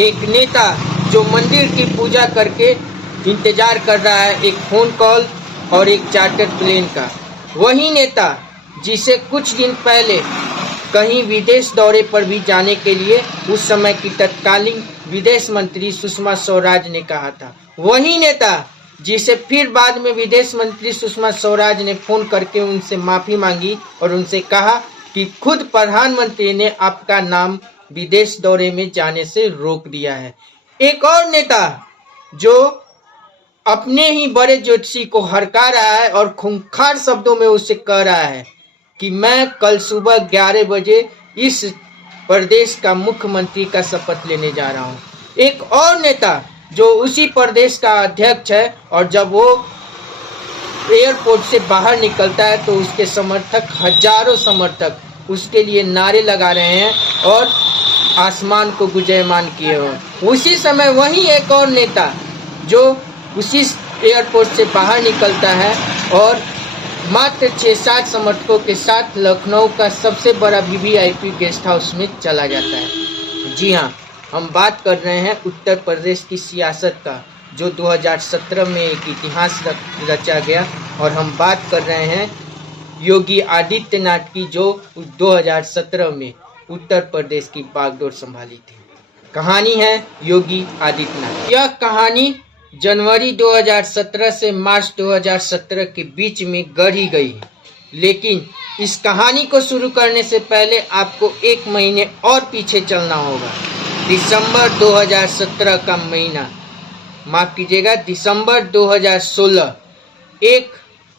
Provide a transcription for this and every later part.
एक नेता जो मंदिर की पूजा करके इंतजार कर रहा है एक फोन कॉल और एक चार्टर प्लेन का। वही नेता जिसे कुछ दिन पहले कहीं विदेश दौरे पर भी जाने के लिए उस समय की तत्कालीन विदेश मंत्री सुषमा स्वराज ने कहा था। वही नेता जिसे फिर बाद में विदेश मंत्री सुषमा स्वराज ने फोन करके उनसे माफी मांगी और उनसे कहा कि खुद प्रधानमंत्री ने आपका नाम विदेश दौरे में जाने से रोक दिया है। एक और नेता जो अपने ही बड़े ज्योतिषी को हरका रहा है और खूंखार शब्दों में उससे कह रहा है कि मैं कल सुबह 11 बजे इस प्रदेश का मुख्यमंत्री का शपथ लेने जा रहा हूँ। एक और नेता जो उसी प्रदेश का अध्यक्ष है और जब वो एयरपोर्ट से बाहर निकलता है तो उसके समर्थक, हजारों समर्थक उसके लिए नारे लगा रहे हैं और आसमान को गुंजयमान किए हो। उसी समय वही एक और नेता जो उसी एयरपोर्ट से बाहर निकलता है और मात्र 6-7 समर्थकों के साथ लखनऊ का सबसे बड़ा वीवीआईपी गेस्ट हाउस में चला जाता है। जी हाँ, हम बात कर रहे हैं उत्तर प्रदेश की सियासत का, जो 2017 में एक इतिहास रचा गया, और हम बात कर रहे हैं योगी आदित्यनाथ की, जो 2017 में उत्तर प्रदेश की बागडोर संभाली थी। कहानी है योगी आदित्यनाथ। यह कहानी जनवरी 2017 से मार्च 2017 के बीच में गढ़ी गई है, लेकिन इस कहानी को शुरू करने से पहले आपको 1 महीने और पीछे चलना होगा। दिसंबर 2017 का महीना, माफ कीजिएगा, दिसंबर 2016, एक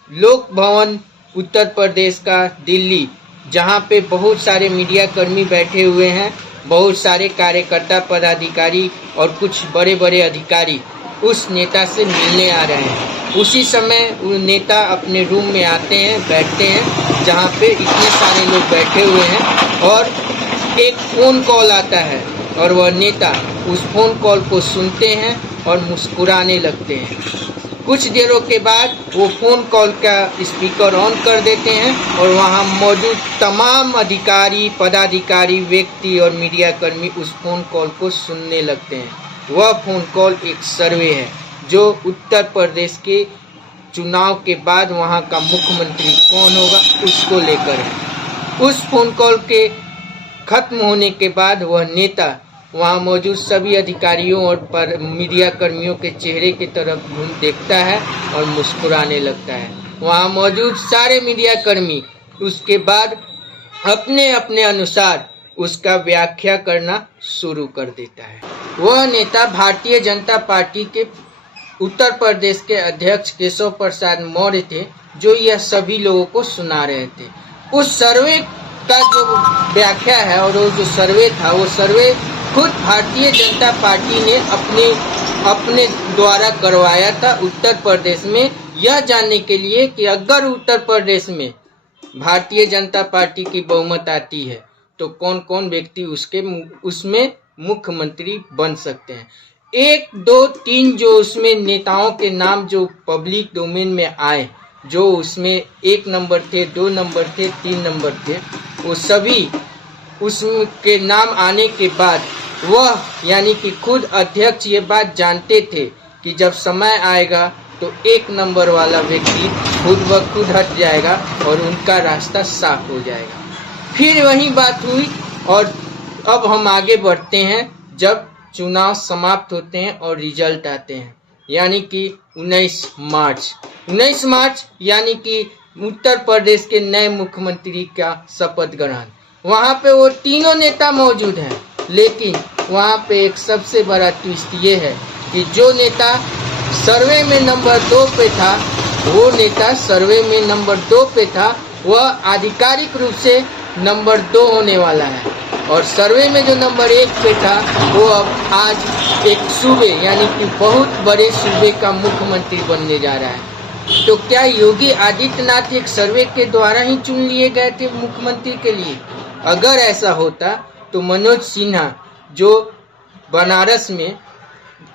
लोक भवन उत्तर प्रदेश का दिल्ली, जहां पे बहुत सारे मीडिया कर्मी बैठे हुए हैं, बहुत सारे कार्यकर्ता, पदाधिकारी और कुछ बड़े बड़े अधिकारी उस नेता से मिलने आ रहे हैं। उसी समय वो नेता अपने रूम में आते हैं, बैठते हैं, जहां पे इतने सारे लोग बैठे हुए हैं, और एक फ़ोन कॉल आता है और वह नेता उस फ़ोन कॉल को सुनते हैं और मुस्कुराने लगते हैं। कुछ देरों के बाद वो फ़ोन कॉल का स्पीकर ऑन कर देते हैं और वहाँ मौजूद तमाम अधिकारी, पदाधिकारी, व्यक्ति और मीडिया कर्मी उस फ़ोन कॉल को सुनने लगते हैं। वह फ़ोन कॉल एक सर्वे है जो उत्तर प्रदेश के चुनाव के बाद वहाँ का मुख्यमंत्री कौन होगा उसको लेकर है। उस फ़ोन कॉल के खत्म होने के बाद वह नेता वहाँ मौजूद सभी अधिकारियों और मीडिया कर्मियों के चेहरे की तरफ देखता है और मुस्कुराने लगता है। वहाँ मौजूद सारे मीडिया कर्मी उसके बाद अपने अपने अनुसार उसका व्याख्या करना शुरू कर देता है। वह नेता भारतीय जनता पार्टी के उत्तर प्रदेश के अध्यक्ष केशव प्रसाद मौर्य थे, जो यह सभी लोगों को सुना रहे थे। उस सर्वे का जो व्याख्या है और वो जो सर्वे था, वो सर्वे खुद भारतीय जनता पार्टी ने अपने द्वारा करवाया था उत्तर प्रदेश में, यह जानने के लिए कि अगर उत्तर प्रदेश में भारतीय जनता पार्टी की बहुमत आती है तो कौन कौन व्यक्ति उसमें मुख्यमंत्री बन सकते हैं। 1, 2, 3 जो उसमें नेताओं के नाम जो पब्लिक डोमेन में आए, जो उसमें 1 नंबर थे, 2 नंबर थे, 3 नंबर थे, वो सभी उसके नाम आने के बाद वह यानी कि खुद अध्यक्ष ये बात जानते थे कि जब समय आएगा तो 1 नंबर वाला व्यक्ति खुद ब खुद हट जाएगा और उनका रास्ता साफ हो जाएगा। फिर वही बात हुई और अब हम आगे बढ़ते हैं जब चुनाव समाप्त होते हैं और रिजल्ट आते हैं, यानी कि 19 मार्च यानी कि उत्तर प्रदेश के नए मुख्यमंत्री का शपथ ग्रहण। वहाँ पे वो तीनों नेता मौजूद हैं, लेकिन वहाँ पे एक सबसे बड़ा ट्विस्ट ये है कि जो नेता सर्वे में नंबर 2 पे था, वो नेता सर्वे में नंबर 2 पे था, वह आधिकारिक रूप से नंबर 2 होने वाला है, और सर्वे में जो नंबर 1 पे था वो अब आज एक सूबे यानी कि बहुत बड़े सूबे का मुख्यमंत्री बनने जा रहा है। तो क्या योगी आदित्यनाथ एक सर्वे के द्वारा ही चुन लिए गए थे मुख्यमंत्री के लिए? अगर ऐसा होता तो मनोज सिन्हा, जो बनारस में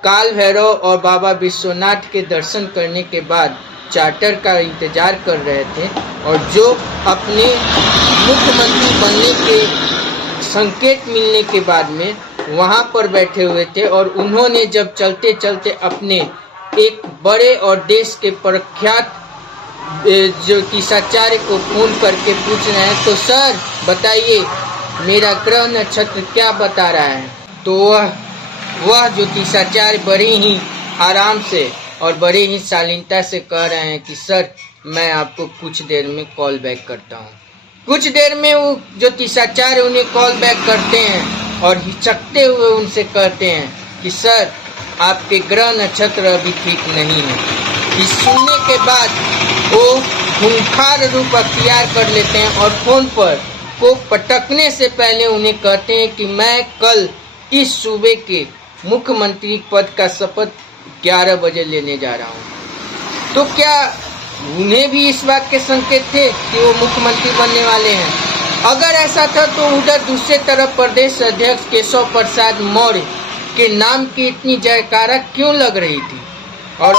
काल भैरव और बाबा विश्वनाथ के दर्शन करने के बाद चार्टर का इंतजार कर रहे थे और जो अपने मुख्यमंत्री बनने के संकेत मिलने के बाद में वहां पर बैठे हुए थे और उन्होंने जब चलते चलते अपने एक बड़े और देश के प्रख्यात ज्योतिषाचार्य को फोन करके पूछ रहे हैं, तो सर बताइए मेरा ग्रह नक्षत्र क्या बता रहा है। तो वह ज्योतिषाचार्य बड़े ही आराम से और बड़े ही शालीनता से कह रहे हैं कि सर मैं आपको कुछ देर में कॉल बैक करता हूँ। कुछ देर में वो ज्योतिषाचार्य उन्हें कॉल बैक करते हैं और हिचकते हुए उनसे कहते हैं कि सर आपके ग्रह नक्षत्र अभी ठीक नहीं है। इस सुनने के बाद वो खूंखार रूप अख्तियार कर लेते हैं और फोन पर को पटकने से पहले उन्हें कहते हैं कि मैं कल इस सूबे के मुख्यमंत्री पद का शपथ 11 बजे लेने जा रहा हूँ। तो क्या उन्हें भी इस बात के संकेत थे कि वो मुख्यमंत्री बनने वाले हैं? अगर ऐसा था तो उधर दूसरे तरफ प्रदेश अध्यक्ष केशव प्रसाद मौर्य के नाम की इतनी जयकारा क्यों लग रही थी? और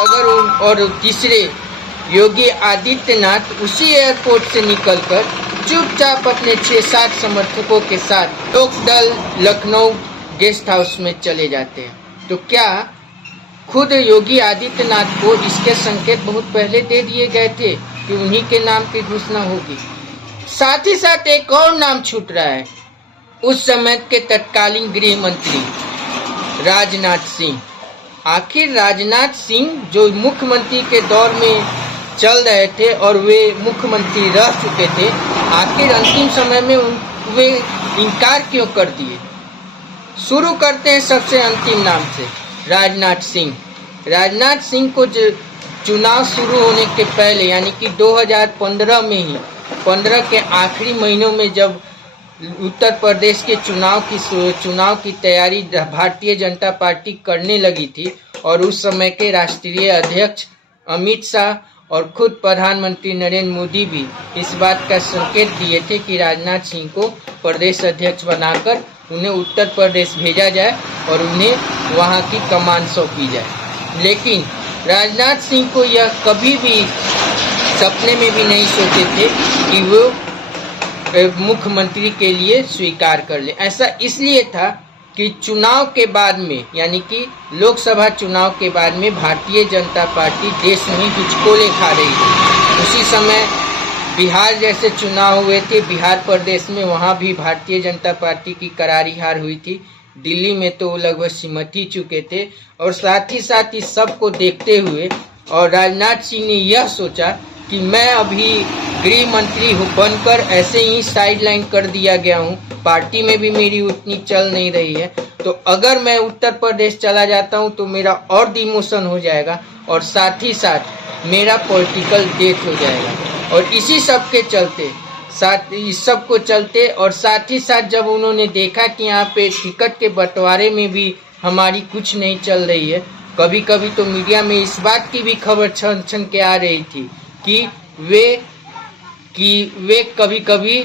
तीसरे योगी आदित्यनाथ उसी एयरपोर्ट से निकलकर चुपचाप अपने 6-7 समर्थकों के साथ लोकदल लखनऊ गेस्ट हाउस में चले जाते हैं। तो क्या खुद योगी आदित्यनाथ को इसके संकेत बहुत पहले दे दिए गए थे कि उन्हीं के नाम की घोषणा होगी? साथ ही साथ एक और नाम छूट रहा है, उस समय के तत्कालीन गृह मंत्री राजनाथ सिंह। आखिर राजनाथ सिंह जो मुख्यमंत्री के दौर में चल रहे थे और वे मुख्यमंत्री रह चुके थे, आखिर अंतिम समय में वे इनकार क्यों कर दिए? शुरू करते हैं सबसे अंतिम नाम से, राजनाथ सिंह। राजनाथ सिंह को चुनाव शुरू होने के पहले यानी कि 2015 में ही 15 के आखिरी महीनों में जब उत्तर प्रदेश के चुनाव की तैयारी भारतीय जनता पार्टी करने लगी थी और उस समय के राष्ट्रीय अध्यक्ष अमित शाह और खुद प्रधानमंत्री नरेंद्र मोदी भी इस बात का संकेत दिए थे कि राजनाथ सिंह को प्रदेश अध्यक्ष बनाकर उन्हें उत्तर प्रदेश भेजा जाए और उन्हें वहां की कमान सौंपी जाए। लेकिन राजनाथ सिंह को यह कभी भी सपने में भी नहीं सोचे थे कि वो मुख्यमंत्री के लिए स्वीकार कर ले। ऐसा इसलिए था कि चुनाव के बाद में यानी कि लोकसभा चुनाव के बाद में भारतीय जनता पार्टी देश में हिचकोले खा रही थी। उसी समय बिहार जैसे चुनाव हुए थे, बिहार प्रदेश में वहां भी भारतीय जनता पार्टी की करारी हार हुई थी। दिल्ली में तो लगभग सिमट ही चुके थे और साथ ही साथ इस सब को देखते हुए और राजनाथ सिंह ने यह सोचा कि मैं अभी गृह मंत्री बनकर ऐसे ही साइडलाइन कर दिया गया हूँ, पार्टी में भी मेरी उतनी चल नहीं रही है, तो अगर मैं उत्तर प्रदेश चला जाता हूँ तो मेरा और डिमोशन हो जाएगा और साथ ही साथ मेरा पॉलिटिकल डेथ हो जाएगा। और इसी सब के चलते और साथ ही साथ जब उन्होंने देखा कि यहाँ पे टिकट के बंटवारे में भी हमारी कुछ नहीं चल रही है, कभी कभी तो मीडिया में इस बात की भी खबर छन छन के आ रही थी कि वे कभी कभी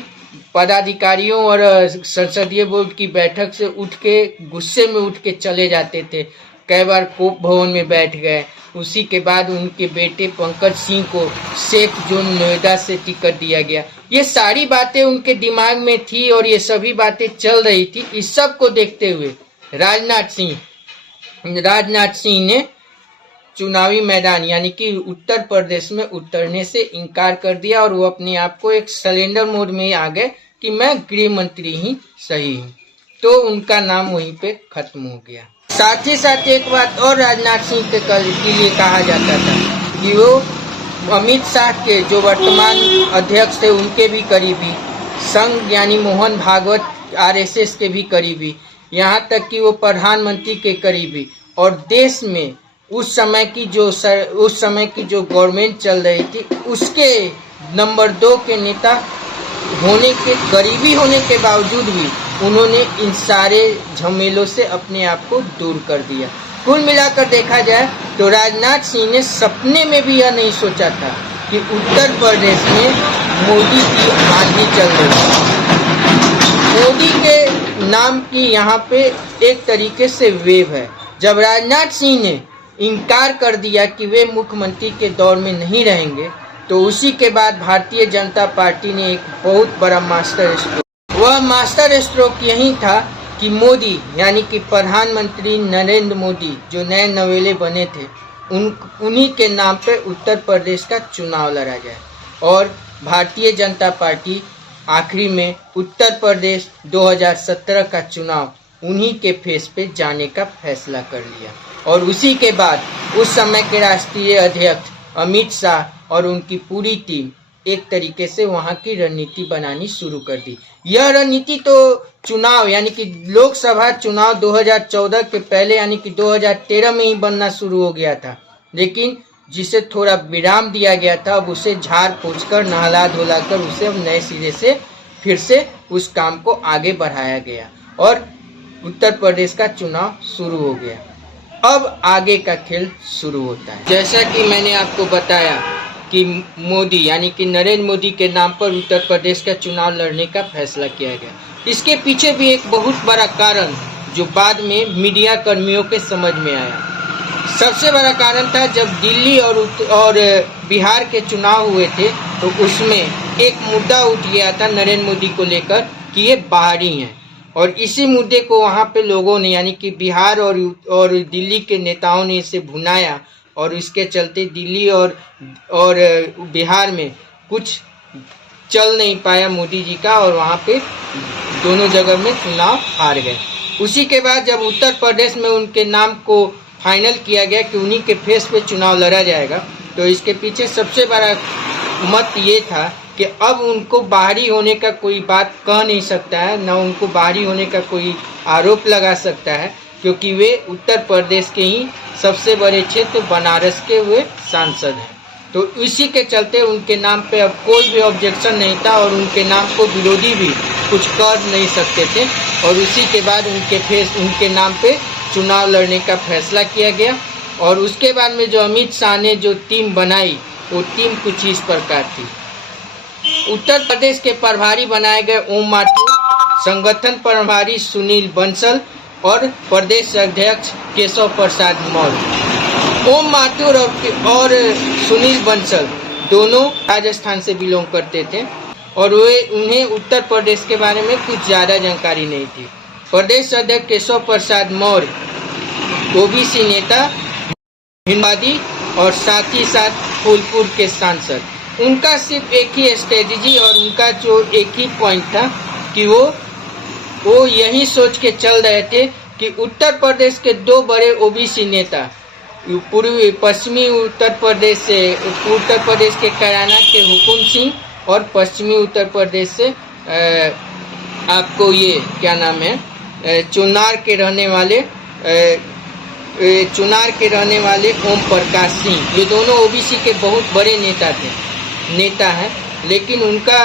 पदाधिकारियों और संसदीय बोर्ड की बैठक से उठ के गुस्से में उठ के चले जाते थे। कई बार कोप भवन में बैठ गए। उसी के बाद उनके बेटे पंकज सिंह को सेफ जोन नोएडा से टिकट दिया गया। ये सारी बातें उनके दिमाग में थी और ये सभी बातें चल रही थी। इस सब को देखते हुए राजनाथ सिंह ने चुनावी मैदान यानी कि उत्तर प्रदेश में उतरने से इनकार कर दिया और वो अपने आप को एक सिलेंडर मोड में आ गए कि मैं गृह मंत्री ही सही हूँ। तो उनका नाम वहीं पे खत्म हो गया। साथ ही साथ एक बात और राजनाथ सिंह के लिए कहा जाता था कि वो अमित शाह के जो वर्तमान अध्यक्ष थे उनके भी करीबी, संघ यानी मोहन भागवत RSS के भी करीबी, यहाँ तक कि वो प्रधानमंत्री के करीबी और देश में उस समय की जो गवर्नमेंट चल रही थी उसके नंबर 2 के नेता होने के करीबी होने के बावजूद भी उन्होंने इन सारे झमेलों से अपने आप को दूर कर दिया। कुल मिलाकर देखा जाए तो राजनाथ सिंह ने सपने में भी यह नहीं सोचा था कि उत्तर प्रदेश में मोदी की आंधी चल रही है। मोदी के नाम की यहाँ पे एक तरीके से वेव है। जब राजनाथ सिंह ने इनकार कर दिया कि वे मुख्यमंत्री के दौर में नहीं रहेंगे तो उसी के बाद भारतीय जनता पार्टी ने एक बहुत बड़ा मास्टर स्ट्रोक, वह मास्टर स्ट्रोक यही था कि मोदी यानी कि प्रधानमंत्री नरेंद्र मोदी जो नए नवेले बने थे उन्हीं के नाम पे उत्तर प्रदेश का चुनाव लड़ा जाए। और भारतीय जनता पार्टी आखिरी में उत्तर प्रदेश 2017 का चुनाव उन्हीं के फेस पे जाने का फैसला कर लिया। और उसी के बाद उस समय के राष्ट्रीय अध्यक्ष अमित शाह और उनकी पूरी टीम एक तरीके से वहां की रणनीति बनानी शुरू कर दी। यह रणनीति तो चुनाव यानी कि लोकसभा चुनाव 2014 के पहले यानी कि 2013 में ही बनना शुरू हो गया था, लेकिन जिसे थोड़ा विराम दिया गया था, अब उसे झाड़ पोंछ कर नहला धुला कर उसे अब नए सिरे से फिर से उस काम को आगे बढ़ाया गया और उत्तर प्रदेश का चुनाव शुरू हो गया। अब आगे का खेल शुरू होता है। जैसा कि मैंने आपको बताया कि मोदी यानी कि नरेंद्र मोदी के नाम पर उत्तर प्रदेश का चुनाव लड़ने का फैसला किया गया। इसके पीछे भी एक बहुत बड़ा कारण जो बाद में मीडिया कर्मियों के समझ में आया। सबसे बड़ा कारण था जब दिल्ली और बिहार के चुनाव हुए थे तो उसमें एक मुद्दा उठ गया था नरेंद्र मोदी को लेकर कि ये बाहरी हैं, और इसी मुद्दे को वहाँ पे लोगों ने यानी कि बिहार और दिल्ली के नेताओं ने इसे भुनाया और इसके चलते दिल्ली और बिहार में कुछ चल नहीं पाया मोदी जी का और वहाँ पे दोनों जगह में चुनाव हार गए। उसी के बाद जब उत्तर प्रदेश में उनके नाम को फाइनल किया गया कि उन्हीं के फेस पे चुनाव लड़ा जाएगा, तो इसके पीछे सबसे बड़ा मत ये था कि अब उनको बाहरी होने का कोई बात कह नहीं सकता है, न उनको बाहरी होने का कोई आरोप लगा सकता है, क्योंकि वे उत्तर प्रदेश के ही सबसे बड़े क्षेत्र बनारस के वे सांसद हैं। तो इसी के चलते उनके नाम पे अब कोई भी ऑब्जेक्शन नहीं था और उनके नाम को विरोधी भी कुछ कर नहीं सकते थे। और उसी के बाद उनके नाम पे चुनाव लड़ने का फैसला किया गया। और उसके बाद में जो अमित शाह ने जो टीम बनाई वो टीम कुछ इस प्रकार थी। उत्तर प्रदेश के प्रभारी बनाए गए ओम माथुर, संगठन प्रभारी सुनील बंसल और प्रदेश अध्यक्ष केशव प्रसाद मौर्य। ओम माथुर और सुनील बंसल दोनों राजस्थान से बिलोंग करते थे और उन्हें उत्तर प्रदेश के बारे में कुछ ज़्यादा जानकारी नहीं थी। प्रदेश अध्यक्ष केशव प्रसाद मौर्य ओबीसी नेता, हिंदवादी और साथ ही साथ फूलपुर के सांसद। उनका सिर्फ एक ही स्ट्रेटजी और उनका जो एक ही पॉइंट था कि वो यही सोच के चल रहे थे कि उत्तर प्रदेश के दो बड़े ओबीसी नेता पश्चिमी उत्तर प्रदेश के कैराना के हुकुम सिंह और पश्चिमी उत्तर प्रदेश से आपको ये क्या नाम है चुनार के रहने वाले ओम प्रकाश सिंह, ये दोनों ओबीसी के बहुत बड़े नेता हैं। लेकिन उनका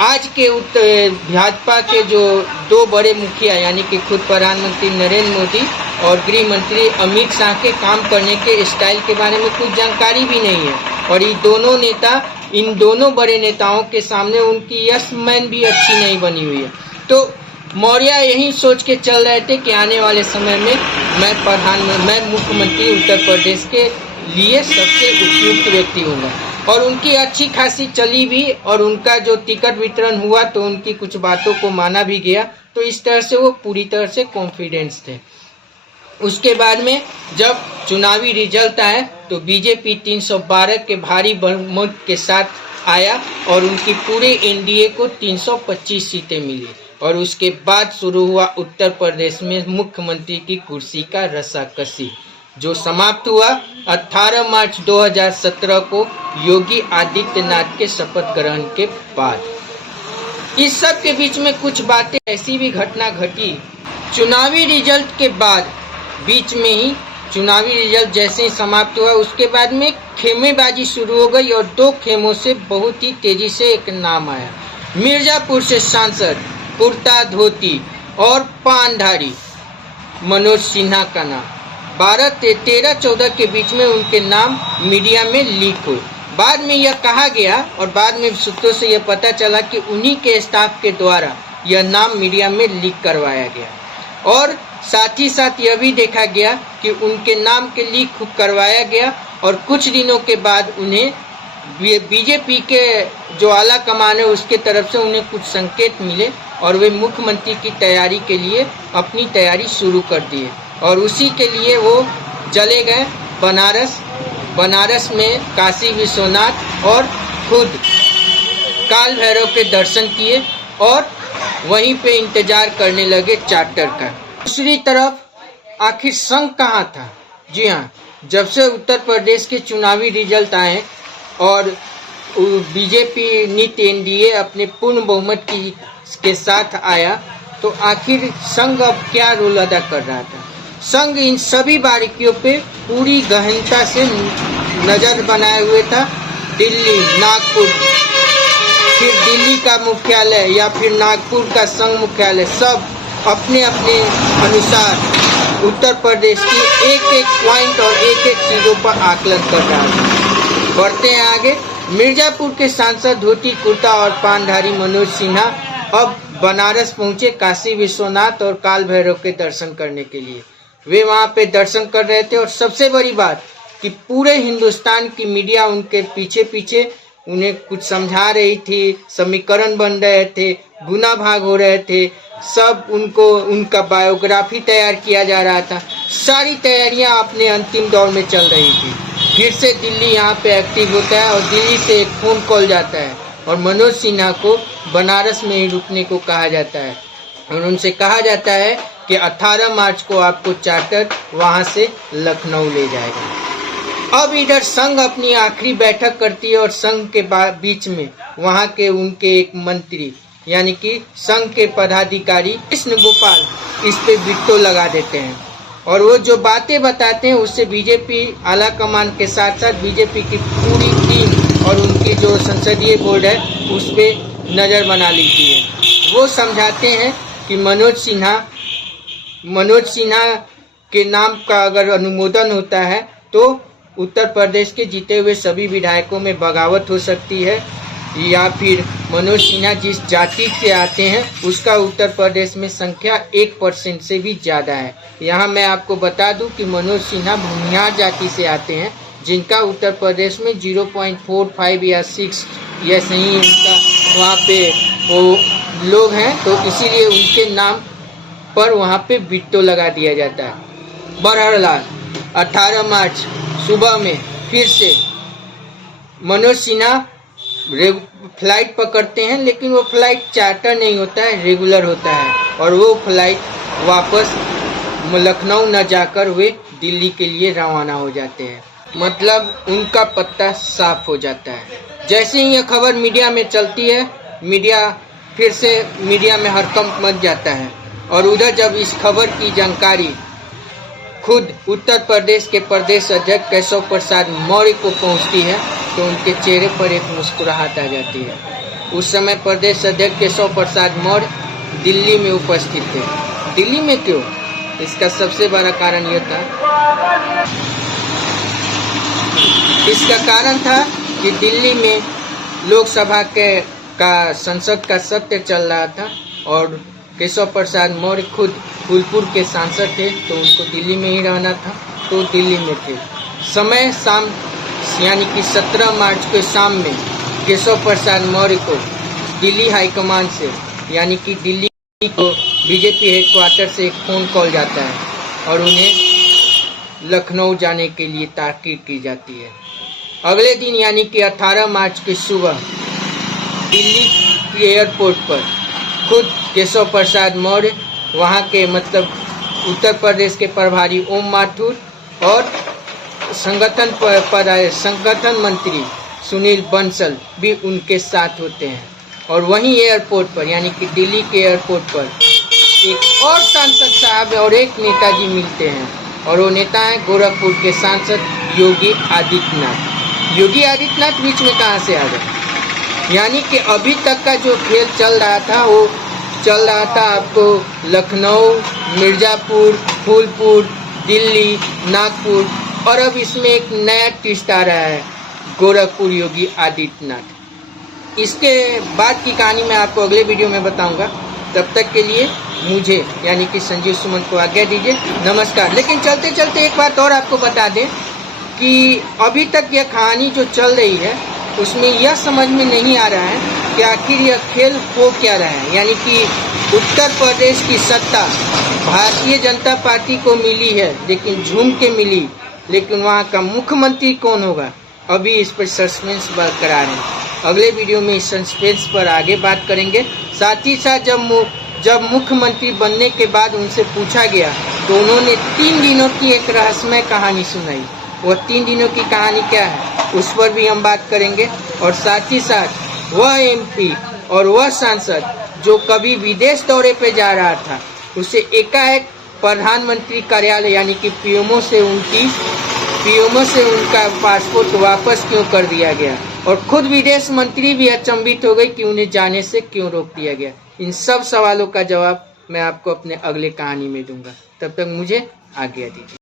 आज के भाजपा के जो दो बड़े मुखिया यानी कि खुद प्रधानमंत्री नरेंद्र मोदी और गृह मंत्री अमित शाह के काम करने के स्टाइल के बारे में कुछ जानकारी भी नहीं है। और इन दोनों बड़े नेताओं के सामने उनकी यस मैन भी अच्छी नहीं बनी हुई है। तो मौर्य यही सोच के चल रहे थे कि आने वाले समय में मैं मुख्यमंत्री उत्तर प्रदेश के लिए सबसे उपयुक्त व्यक्ति हूँगा। और उनकी अच्छी खासी चली भी और उनका जो टिकट वितरण हुआ तो उनकी कुछ बातों को माना भी गया। तो इस तरह से वो पूरी तरह से कॉन्फिडेंस थे। उसके बाद में जब चुनावी रिजल्ट आया तो बीजेपी 312 के भारी बहुमत के साथ आया और उनकी पूरे एनडीए को 325 सीटें मिली। और उसके बाद शुरू हुआ उत्तर प्रदेश में मुख्यमंत्री की कुर्सी का रस्साकसी, जो समाप्त हुआ 18 मार्च 2017 को योगी आदित्यनाथ के शपथ ग्रहण के बाद। इस सब के बीच में कुछ बातें ऐसी भी घटना घटी। चुनावी रिजल्ट के बाद बीच में ही चुनावी रिजल्ट जैसे ही समाप्त हुआ उसके बाद में खेमेबाजी शुरू हो गई और दो खेमों से बहुत ही तेजी से एक नाम आया। मिर्जापुर से सांसद कुर्ता धोती और पानधारी मनोज सिन्हा का नाम 13-14 के बीच में उनके नाम मीडिया में लीक हुए। बाद में यह कहा गया और बाद में सूत्रों से यह पता चला कि उन्हीं के स्टाफ के द्वारा यह नाम मीडिया में लीक करवाया गया। और साथ ही साथ यह भी देखा गया कि उनके नाम के लीक करवाया गया और कुछ दिनों के बाद उन्हें बीजेपी के जो आला कमान है उसके तरफ से उन्हें कुछ संकेत मिले और वे मुख्यमंत्री की तैयारी के लिए अपनी तैयारी शुरू कर दिए और उसी के लिए वो चले गए बनारस में काशी विश्वनाथ और खुद काल भैरव के दर्शन किए और वहीं पे इंतजार करने लगे चार्टर का। दूसरी तरफ आखिर संघ कहाँ था? जी हाँ, जब से उत्तर प्रदेश के चुनावी रिजल्ट आए और बीजेपी नीति एनडीए अपने पूर्ण बहुमत के साथ आया, तो आखिर संघ अब क्या रोल अदा कर रहा था? संघ इन सभी बारीकियों पे पूरी गहनता से नजर बनाए हुए था। दिल्ली, नागपुर, फिर दिल्ली का मुख्यालय या फिर नागपुर का संघ मुख्यालय, सब अपने अपने अनुसार उत्तर प्रदेश की एक एक पॉइंट और एक एक चीजों पर आकलन कर रहा था। बढ़ते हैं आगे। मिर्जापुर के सांसद धोती कुर्ता और पानधारी मनोज सिन्हा अब बनारस पहुंचे काशी विश्वनाथ और काल भैरव के दर्शन करने के लिए। वे वहां पे दर्शन कर रहे थे और सबसे बड़ी बात कि पूरे हिंदुस्तान की मीडिया उनके पीछे पीछे उन्हें कुछ समझा रही थी, समीकरण बन रहे थे, गुना भाग हो रहे थे, सब उनका बायोग्राफी तैयार किया जा रहा था। सारी तैयारियां अपने अंतिम दौर में चल रही थी। फिर से दिल्ली यहाँ पे एक्टिव होता है और दिल्ली से एक फोन कॉल जाता है और मनोज सिन्हा को बनारस में ही रुकने को कहा जाता है और उनसे कहा जाता है कि 18 मार्च को आपको चार्टर वहां से लखनऊ ले जाएगा। अब इधर संघ अपनी आखिरी बैठक करती है और संघ के बीच में वहां के उनके एक मंत्री यानी कि संघ के पदाधिकारी कृष्ण गोपाल इस पे विटो लगा देते हैं और वो जो बातें बताते हैं उससे बीजेपी आला कमान के साथ साथ बीजेपी की पूरी टीम और उनकी जो संसदीय बोर्ड है उस पे नजर बना लेती है। वो समझाते हैं कि मनोज सिन्हा के नाम का अगर अनुमोदन होता है तो उत्तर प्रदेश के जीते हुए सभी विधायकों में बगावत हो सकती है या फिर मनोज सिन्हा जिस जाति से आते हैं उसका उत्तर प्रदेश में संख्या 1% से भी ज़्यादा है। यहाँ मैं आपको बता दूं कि मनोज सिन्हा भूमिहार जाति से आते हैं जिनका उत्तर प्रदेश में 0.45 या 6 या सही उनका वहाँ पे वो लोग हैं, तो इसीलिए उनके नाम पर वहाँ पे विटो लगा दिया जाता है। बहरहाल 18 मार्च सुबह में फिर से मनोज सिन्हा फ्लाइट पकड़ते हैं, लेकिन वो फ्लाइट चार्टर नहीं होता है, रेगुलर होता है और वो फ्लाइट वापस लखनऊ न जाकर वे दिल्ली के लिए रवाना हो जाते हैं। मतलब उनका पत्ता साफ हो जाता है। जैसे ही यह खबर मीडिया में चलती है, मीडिया में हड़कंप मच जाता है और उधर जब इस खबर की जानकारी खुद उत्तर प्रदेश के प्रदेश अध्यक्ष केशव प्रसाद मौर्य को पहुंचती है तो उनके चेहरे पर एक मुस्कुराहट आ जाती है। उस समय प्रदेश अध्यक्ष केशव प्रसाद मौर्य दिल्ली में उपस्थित थे। दिल्ली में क्यों? इसका सबसे बड़ा कारण यह था, इसका कारण था कि दिल्ली में लोकसभा का संसद का सत्र चल रहा था और केशव प्रसाद मौर्य खुद फूलपुर के सांसद थे तो उनको दिल्ली में ही रहना था, तो दिल्ली में थे। समय शाम यानी कि 17 मार्च को शाम में केशव प्रसाद मौर्य को दिल्ली हाईकमान से यानी कि दिल्ली को बीजेपी हेडक्वार्टर से एक फ़ोन कॉल जाता है और उन्हें लखनऊ जाने के लिए ताकीद की जाती है। अगले दिन यानी कि 18 मार्च की सुबह दिल्ली के एयरपोर्ट पर खुद केशव प्रसाद मौर्य, वहाँ के मतलब उत्तर प्रदेश के प्रभारी ओम माथुर और संगठन मंत्री सुनील बंसल भी उनके साथ होते हैं और वहीं एयरपोर्ट पर यानी कि दिल्ली के एयरपोर्ट पर एक और सांसद साहब और एक नेताजी मिलते हैं और वो नेता हैं गोरखपुर के सांसद योगी आदित्यनाथ। योगी आदित्यनाथ बीच में कहाँ से आ गए? यानी कि अभी तक का जो खेल चल रहा था वो चल रहा था आपको लखनऊ, मिर्जापुर, फूलपुर, दिल्ली, नागपुर और अब इसमें एक नया ट्विस्ट आ रहा है, गोरखपुर योगी आदित्यनाथ। इसके बाद की कहानी मैं आपको अगले वीडियो में बताऊंगा। तब तक के लिए मुझे यानी कि संजीव सुमन को आज्ञा दीजिए। नमस्कार। लेकिन चलते चलते एक बात और आपको बता दें कि अभी तक यह कहानी जो चल रही है उसमें यह समझ में नहीं आ रहा है कि आखिर यह खेल हो क्या रहा है। यानी कि उत्तर प्रदेश की सत्ता भारतीय जनता पार्टी को मिली है, लेकिन झूम के मिली, लेकिन वहाँ का मुख्यमंत्री कौन होगा, अभी इस पर सस्पेंस बरकरार है। अगले वीडियो में इस सस्पेंस पर आगे बात करेंगे। साथ ही साथ जब मुख्यमंत्री बनने के बाद उनसे पूछा गया तो उन्होंने 3 दिनों की एक रहस्यमय कहानी सुनाई। वह 3 दिनों की कहानी क्या है उस पर भी हम बात करेंगे। और साथ ही साथ वह एमपी और वह सांसद जो कभी विदेश दौरे पे जा रहा था, उसे एकाएक प्रधानमंत्री कार्यालय यानी कि पीएमओ से उनका पासपोर्ट वापस क्यों कर दिया गया, और खुद विदेश मंत्री भी अचंभित हो गई कि उन्हें जाने से क्यों रोक दिया गया। इन सब सवालों का जवाब मैं आपको अपने अगले कहानी में दूंगा। तब तक मुझे आज्ञा दीजिए।